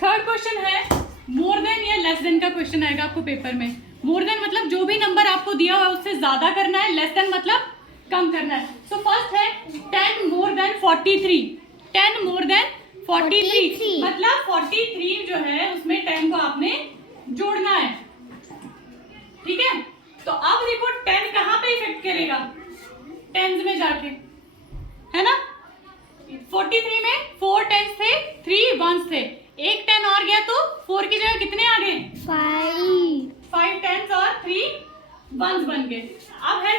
Third question है more than या less than का क्वेश्चन आएगा आपको पेपर में। मोर देन मतलब जो भी नंबर आपको दिया हुआ है उससे ज्यादा करना है, लेस देन मतलब कम करना है। सो फर्स्ट है 10 मोर देन 43। 10 मोर देन 43 मतलब 43 जो है उसमें 10 को आपने जोड़ना है, ठीक है। तो अब देखो 10 कहाँ पे इफेक्ट करेगा, टेंस में जाके, है ना। 43 में 4 टेंस थे, 3 वंस थे, एक 10 और गया तो 4 की जगह कितने आ गए, 5 टेंस और 3 वंस बन गए। अब है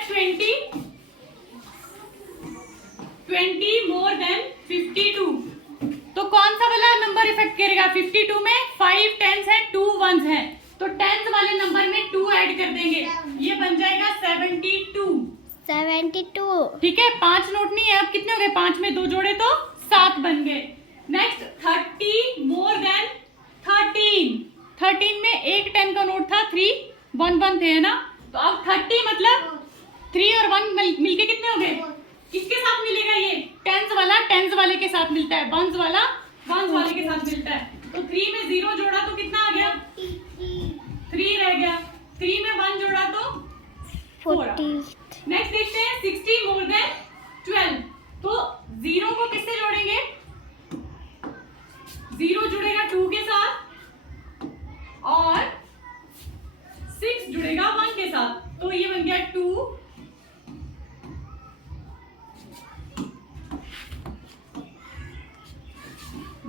20 मोर देन 52। तो कौन सा वाला नंबर इफेक्ट करेगा, 52 में 5 टेंस है, 2 वंस है, तो टेंस वाले नंबर में 2 ऐड कर देंगे, ये बन जाएगा 72। ठीक है, 5 नोट नहीं है, अब कितने हो गए, 5 में 2 जोड़े तो 7 बन गए। Next 30 more than 13। 13 में एक 10 का नोट था, 3 1 1 थे, है ना। तो अब 30 मतलब 3 और 1 मिलके कितने हो गए, किसके साथ मिलेगा ये, टेंस वाला टेंस वाले के साथ मिलता है, वंस वाला वंस वाले के साथ मिलता है। तो 3 में 0 जोड़ा तो कितना आ गया, 3 रह गया, 3 में 1 जोड़ा तो 4। नेक्स्ट देखते हैं 60 मोर देन 12। तो 0 को किससे जोड़ेंगे, 0 जुड़ेगा 2 के साथ और 6 जुड़ेगा 1 के साथ, तो ये बन गया 2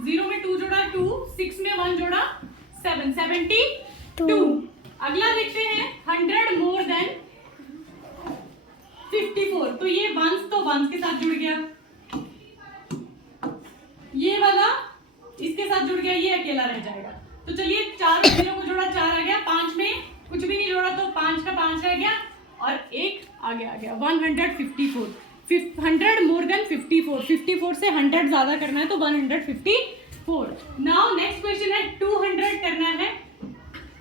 0 में 2 जोड़ा 2, 6 में 1 जोड़ा 7, 72। अगला देखते हैं 100 मोर देन 54। तो ये वंस तो वंस के साथ जुड़ गया, ये वाला इसके साथ जुड़ गया, ये अकेला रह जाएगा। तो चलिए 4 में 0 को जोड़ा 4 आ गया, 5 में कुछ भी नहीं जोड़ा तो 5 का 5 रह गया और 1 आगे आ गया, 154। 100 मोर देन 54, 54 से 100 ज्यादा करना है तो 154। नाउ नेक्स्ट क्वेश्चन है 200 करना है,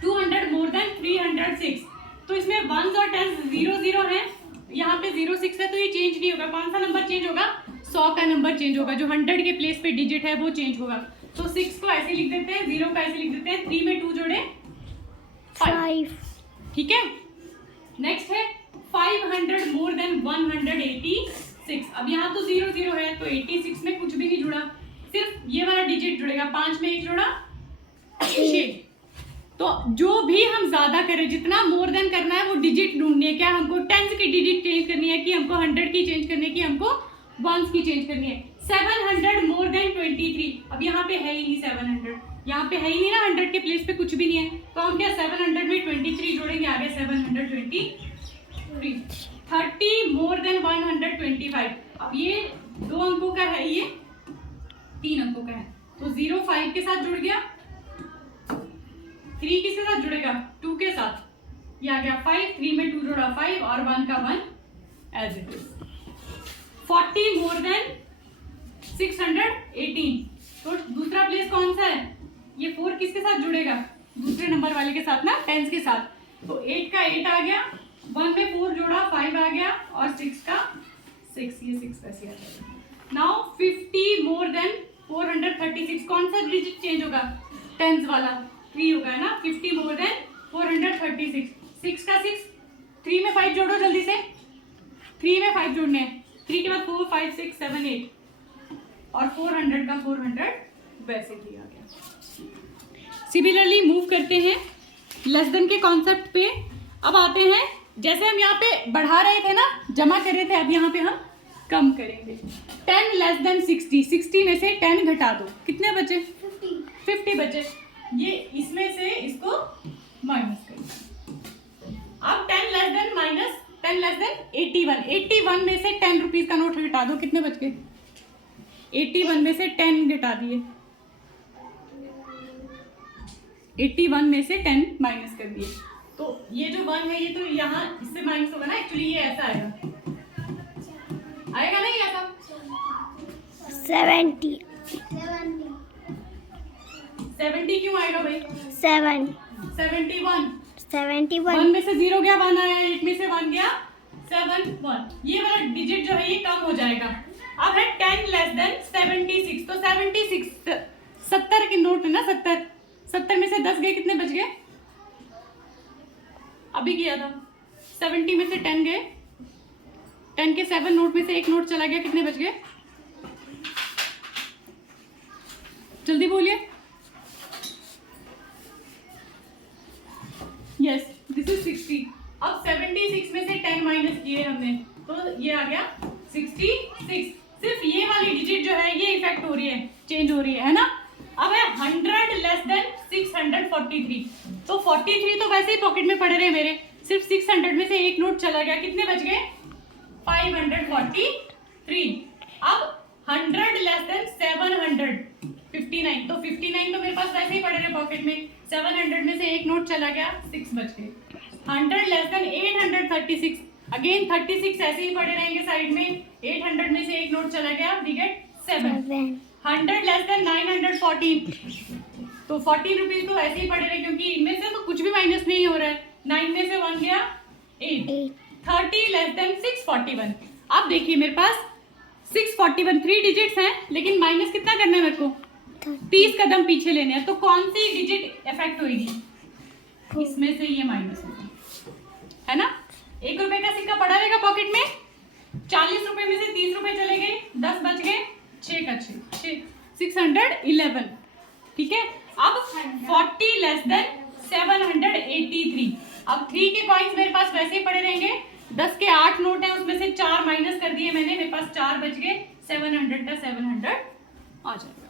200 मोर देन 306। तो इसमें वंस और टेंस 0 0 है, यहाँ पे 06 है तो ये चेंज नहीं होगा। कौन सा नंबर चेंज होगा, 100 का नंबर चेंज होगा, जो 100 के प्लेस पे डिजिट है वो चेंज होगा। तो 6 को ऐसे लिख देते हैं, 0 को ऐसे लिख देते हैं, 3 में 2 जोड़े 5, ठीक है। नेक्स्ट है 500 मोर देन 186। अब यहाँ तो 0 0 है तो 86 में कुछ भी नहीं जुड़ा, सिर्फ ये वाला डिजिट जुड़ेगा, 5 में 1 जोड़ा 6। तो जो भी हम ज्यादा करें, जितना मोर देन करना है वो डिजिट ढूंढनी है, क्या हमको टेंस की डिजिट चेंज करनी है कि हमको 100 की चेंज करनी है कि हमको वंस की चेंज करनी है। 700 मोर देन 23। अब यहाँ पे है ही नहीं 700, यहाँ पे है ही नहीं ना, 100 के प्लेस पे कुछ भी नहीं है, तो हम क्या 700 में 23 जोड़ेंगे, आगे 723। 30 मोर देन 125। अब ये 2 अंकों का है, ये 3 अंकों का है, तो 0 5 के साथ जुड़ गया, 3 किसके साथ जुड़ेगा, 2 के साथ, ये आ गया 5, 3 में 2 जोड़ा 5 और 1 का 1 as it is. 40 more than 618। तो दूसरा प्लेस कौन सा है, ये 4 किसके साथ जुड़ेगा, दूसरे नंबर वाले के साथ ना, टेंस के साथ, तो 8 का 8 आ गया, 1 में 4 जोड़ा 5 आ गया और 6 का 6, ये 6 ऐसे आ जाएगा। Now 50 more than 436। कौन सा डिजिट चेंज होगा, टेंस वाला 3 होगा ना, 50 मोर देन 436, 6 का 6, 3 में 5 जोड़ो जल्दी से, 3 में 5 जोड़ने हैं, 3 के बाद 4 5 6 7 8 और 400 का 400 वैसे ही आ गया। सिमिलरली मूव करते हैं लेस देन के कॉन्सेप्ट पे। अब आते हैं, जैसे हम यहाँ पे बढ़ा रहे थे ना, जमा कर रहे थे, अब यहाँ पे हम कम करेंगे। 10 लेस देन 60। 60 में से 10 घटा दो, कितने बचे, 50 बचे, ये इसमें से इसको माइनस करें। अब 10 less than minus 10 less than 81। 81 में से 10 रुपीज का नोट घटा दो, कितने बच गए, 81 में से 10 घटा दिए, 81 में से 10 माइनस कर दिए, तो ये जो 1 है ये तो यहाँ इससे माइनस होगा ना, एक्चुअली ये ऐसा आएगा, आएगा नहीं ऐसा, 70 70 क्यों आएगा भाई, 7 71 1 में से 0 गया, 1 आया, 8 में से 1 गया, 7 1, ये वाला डिजिट जो है ये कम हो जाएगा। अब है 10 लेस देन 76। तो 76 70 के नोट है ना, 70 10 गए, कितने बच गए? अभी किया था। 70 में से 10 गए, 10 के 7 नोट में से एक नोट चला गया, कितने बच गए? जल्दी बोलिए। Yes, this is 60। अब 76 में से 10 माइनस किए हमने, तो ये आ गया 66। सिर्फ ये वाली डिजिट जो है ये इफेक्ट हो रही है, चेंज हो रही है ना। अब है 100 लेस देन 643। तो 43 तो वैसे ही पॉकेट में पड़े रहे मेरे, सिर्फ 600 में से एक नोट चला गया, कितने बच गए? 543। अब 100 लेस देन 759, तो 59 तो मेरे पास वैसे ही पड़े रहे पॉकेट में, 700 में से एक नोट चला गया, 6 बच गए। 100 लेस देन 836, अगेन 36 ऐसे ही पड़े रहेंगे साइड में, 800 में से एक नोट चला गया, वी गेट 7। 100 लेस देन 914, तो 14 रुपीज तो ऐसे ही पड़े रहे क्योंकि इनमें से तो कुछ भी माइनस नहीं हो रहा है। 9 में से 1 गया 8। 30 लेस देन 641। अब देखिए मेरे पास 641 3 डिजिट्स हैं, लेकिन माइनस कितना करना है मेरे को? 30 कदम पीछे लेने हैं। तो कौन सी डिजिट इफेक्ट होगी? इसमें से ये माइनस होगा, है ना। 1 रुपए का सिक्का पड़ा रहेगा पॉकेट में, 40 रुपए में से 30 रुपए चले गए, 10 बच गए, 6 का 6, 611। ठीक है। अब 40 लेस देन 783। अब 3 के कॉइन्स मेरे पास वैसे ही पड़े रहेंगे, 10 के 8 नोट है, उसमें से 4 माइनस कर दिए मैंने, मेरे पास 4 बच गए, 700 का 700 आ जाएगा।